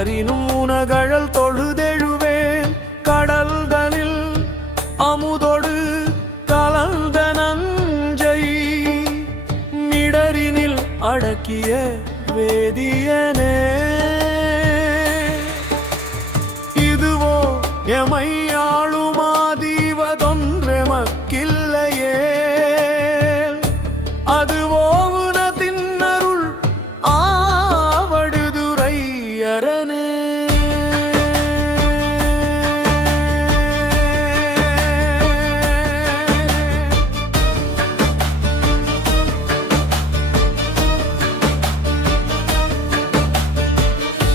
இடரினும் உனகழல் தொழுதெழுவேன் கடல்களில் அமுதொடு கலந்த நஞ்சை நிடரினில் அடக்கிய வேதியனே இதுவோ எமையாளுமாதீவதொன்றெமக்கில்லையே அதுவோ உனதின்னருள் ஆவடுதுறை அரணே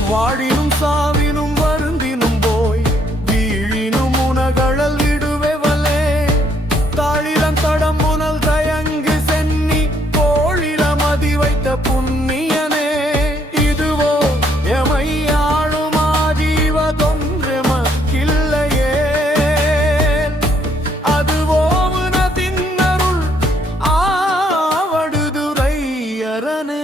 வாழினும் சாவினும் வருந்தினும் போய் வீழினும் உனகழல் விடுவேவலே தாழிலம் தடம் புனல் தயங்கு சென்னி கோழிலம் அதி வைத்த புண்ணியனே இதுவோ எமையாளுமாதீவதொன்றெமக்கில்லையே அதுவோ உனதின்னருள் ஆவடுதுறை அரணே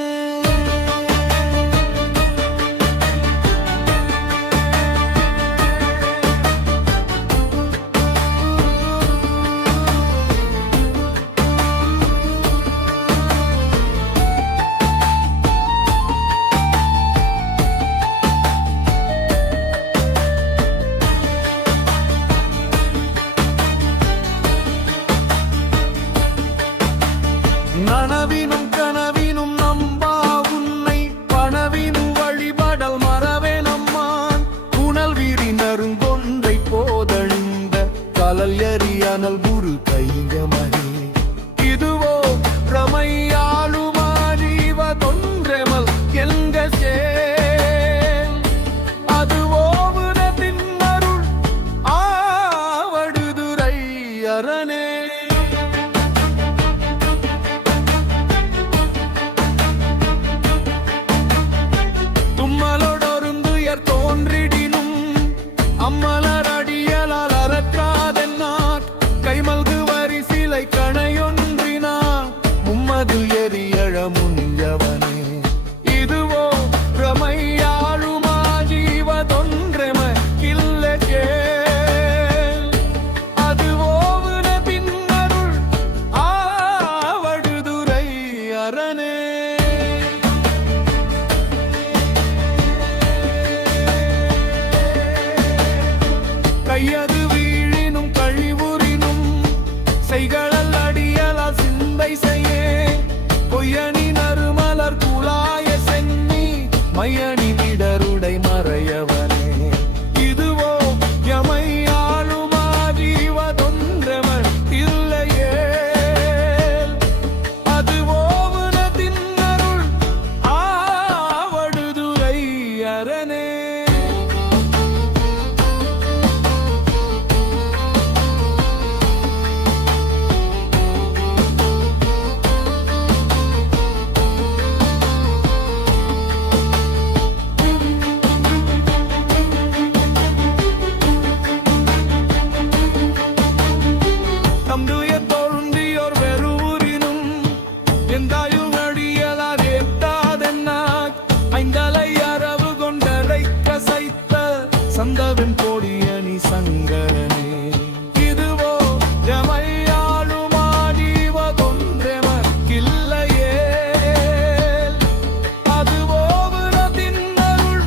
நனவினும் கனவினும் நம்பா உன்னை பணவினும் வழிபடல் மறவே நம்மான் புனல் விரி நறுங்கொன்றை போதழிந்த கலல் எறியனல் குரு கைங்கமரே இதுவோ பிரமையாளுமாதீவதொன்றெமல் எங்க சேல் அதுவோ உனதின்னருள் ஆவடுதுறை அரணே தும்மலோடொருந்துயர் தோன்றிடினும் அம்மலர் அடியலால் அறற்றாதென்னார் கைமல்கு வரி சிலை கணையொன்றினார் மும்மது எரியழ முன்யவனே இதுவோ பிரமையாளுமாதீவதொன்றெமக்கில்லையே அதுவோ உனதின்னருள் ஆவடுதுறை அரணே கையது வீழினும் கழிவுறினும் செய்களல் அடியலால் சிந்தை செய்யே பொய்யணி நறுமலர் குலாய சென்னி மையணி நிடருடை மறையவனே இதுவோ எமையாளுமாதீவதொன்றெமக்கில்லையே அதுவோ உனதின்னருள் ஆவடுதுறை அரணே தம்துய தோன்றியோர் வெறுவுரினும் எந்தாயும் அடியலார் ஏத்தாதென்னாக் ஐந்தலை அரவு கொண்டரை கசைத்த சந்தவன் கோடியணி சங்கரனே இதுவோ எமையாளுமாதீவதொன்றெமக்கில்லையே அதுவோ உனதின்னருள்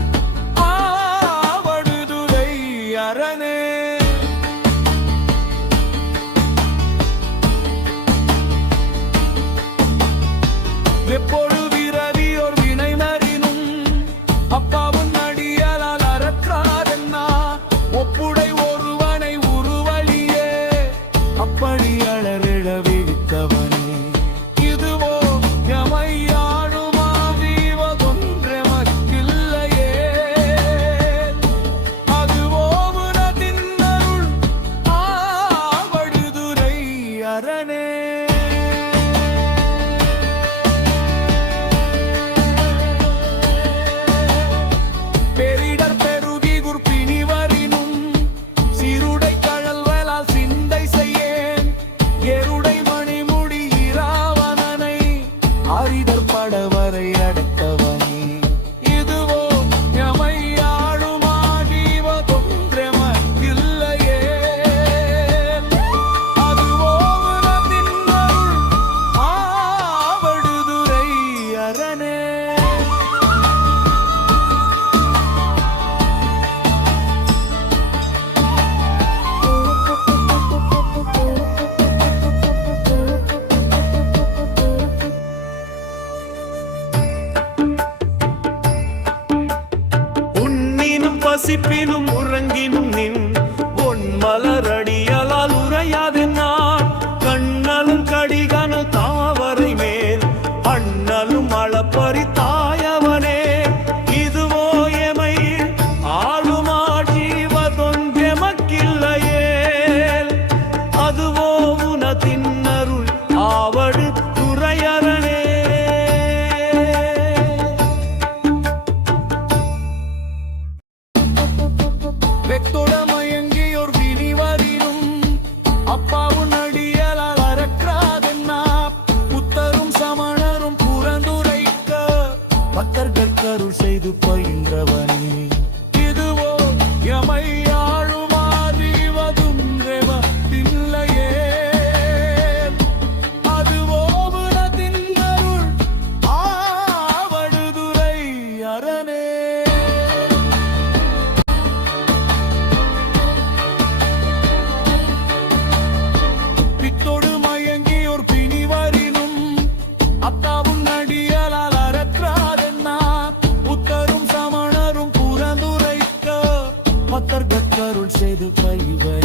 ஆவடுதுறை அரணே வெப்பொழு விரவியோர் வினை மறினும் அப்பாவும் அடியலால் அறற்றாதென்னா ஒப்புடை ஒருவனை உருவழியே அப்படி அழறிட விழித்தவனே இதுவோ எமையாளுமாதீவதொன்றெமக்கில்லையே அதுவோ உனதின்னருள் ஆவடுதுறை அரணே வசிப்பினும் உறங்கினும் நின் பொன் மலரடியலால் உரையாதென்னான் கண்ணலும் கடிகனு தாவரை மேல் அண்ணலும் அளப்பறி தாயவனே இதுவோ எமை ஆளுமா ஜீவதொன்றெமக்கில்லையே அதுவோ உனதின்னருள் ஆவடு துறையரணே வெத்தோட மயங்கியோர் வினிவரினும் அப்பாவும் அடியலால் அறக்காதென்னா புத்தரும் சமணரும் புறந்துரைக்க பக்தர்கள் கருள் செய்து பயின்றவனே இதுவோ எமை ஆளுமாதிவதும் தில்லையே அதுவோ உனதின்னருள் ஆவடுதுறை அரணே பித்தோடு மயங்கியோர் பிணிவரினும் அத்தாவும் நடியலால் அறக்காதென்னா புத்தரும் சமணரும் புறந்துரைக்க பத்தர்கள் கருள் செய்து பயிவை